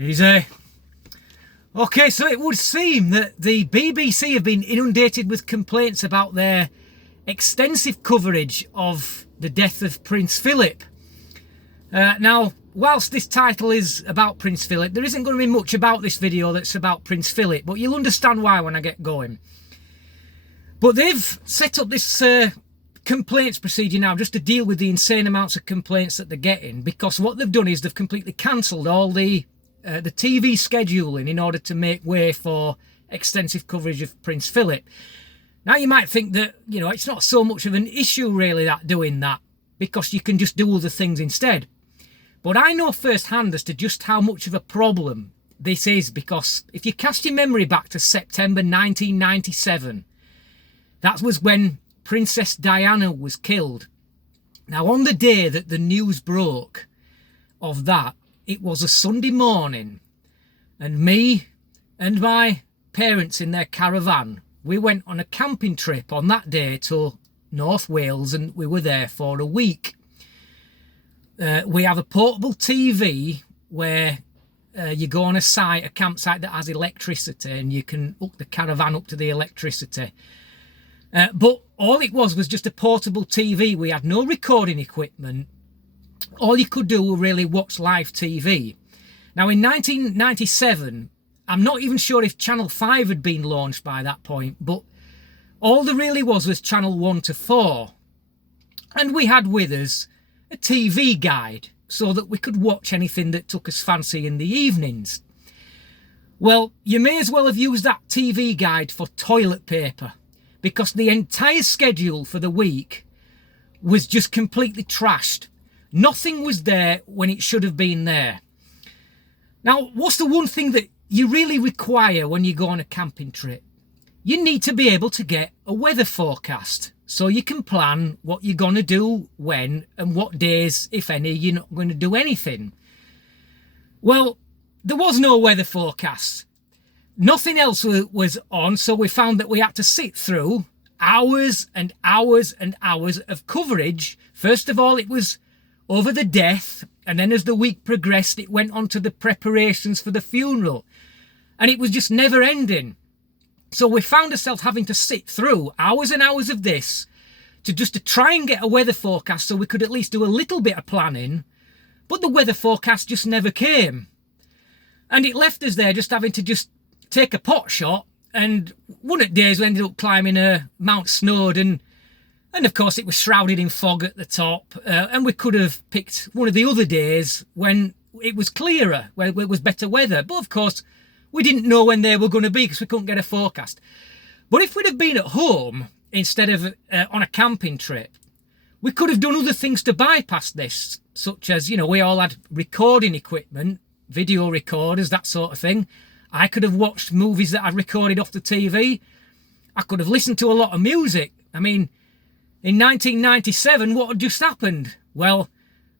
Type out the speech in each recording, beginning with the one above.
Easy. Okay, so it would seem that the BBC have been inundated with complaints about their extensive coverage of the death of Prince Philip. Now, whilst this title is about Prince Philip, there isn't going to be much about this video that's about Prince Philip, but you'll understand why when I get going. But they've set up this complaints procedure now just to deal with the insane amounts of complaints that they're getting, because what they've done is they've completely cancelled all the TV scheduling in order to make way for extensive coverage of Prince Philip. Now you might think that, you know, it's not so much of an issue really that doing that, because you can just do other things instead. But I know firsthand as to just how much of a problem this is, because if you cast your memory back to September 1997, that was when Princess Diana was killed. Now on the day that the news broke of that, it was a Sunday morning, and me and my parents in their caravan, we went on a camping trip on that day to North Wales, and we were there for a week. We have a portable TV where you go on a campsite that has electricity, and you can hook the caravan up to the electricity. But all it was just a portable TV. We had no recording equipment. All you could do was really watch live TV. Now in 1997, I'm not even sure if Channel 5 had been launched by that point, but all there really was Channel 1 to 4. And we had with us a TV guide so that we could watch anything that took us fancy in the evenings. Well, you may as well have used that TV guide for toilet paper, because the entire schedule for the week was just completely trashed. Nothing was there when it should have been there. Now, what's the one thing that you really require when you go on a camping trip? You need to be able to get a weather forecast so you can plan what you're going to do when and what days, if any, you're not going to do anything. Well, there was no weather forecast. Nothing else was on, so we found that we had to sit through hours and hours and hours of coverage. First of all, it was over the death, and then as the week progressed, it went on to the preparations for the funeral, and it was just never ending. So we found ourselves having to sit through hours and hours of this to try and get a weather forecast so we could at least do a little bit of planning, but the weather forecast just never came. And it left us there just having to just take a pot shot, and one of the days we ended up climbing Mount Snowdon, and of course it was shrouded in fog at the top, and we could have picked one of the other days when it was clearer, where it was better weather, but of course we didn't know when they were going to be because we couldn't get a forecast. But if we'd have been at home instead of on a camping trip, we could have done other things to bypass this, such as, you know, we all had recording equipment, video recorders, that sort of thing. I could have watched movies that I'd recorded off the TV. I could have listened to a lot of music. I mean, in 1997, what had just happened? Well,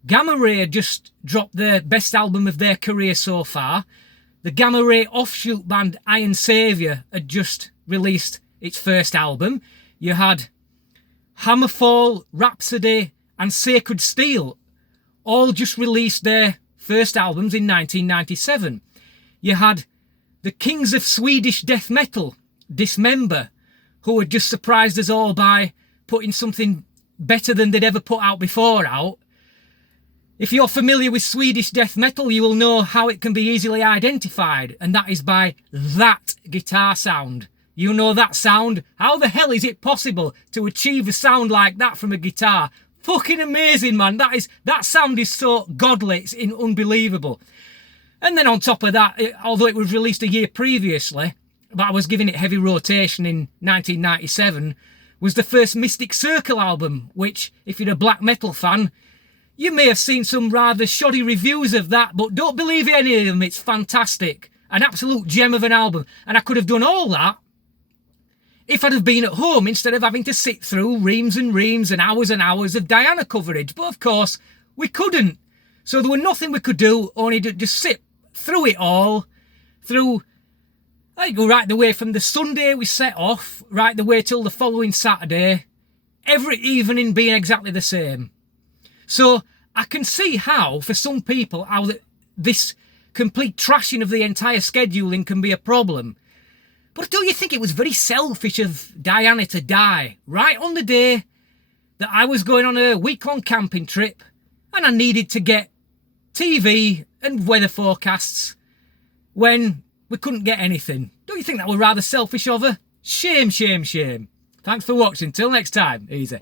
Gamma Ray had just dropped their best album of their career so far. The Gamma Ray offshoot band Iron Saviour had just released its first album. You had Hammerfall, Rhapsody and Sacred Steel all just released their first albums in 1997. You had the kings of Swedish death metal, DISMEMBER, who had just surprised us all by putting something better than they'd ever put out before out. If you're familiar with Swedish death metal, you will know how it can be easily identified, and that is by that guitar sound. You know that sound? How the hell is it possible to achieve a sound like that from a guitar? Fucking amazing, man. That sound is so godly, it's unbelievable. And then on top of that, although it was released a year previously, but I was giving it heavy rotation in 1997, was the first Mystic Circle album, which, if you're a black metal fan, you may have seen some rather shoddy reviews of that, but don't believe any of them. It's fantastic. An absolute gem of an album. And I could have done all that if I'd have been at home instead of having to sit through reams and hours of Diana coverage. But of course, we couldn't. So there was nothing we could do, only to just sit through it all, through, I go right the way from the Sunday we set off, right the way till the following Saturday, every evening being exactly the same. So I can see how, for some people, how this complete trashing of the entire scheduling can be a problem. But don't you think it was very selfish of Diana to die right on the day that I was going on a week-long camping trip and I needed to get TV and weather forecasts when we couldn't get anything? Don't you think that was rather selfish of her? Shame, shame, shame. Thanks for watching. Till next time. Easy.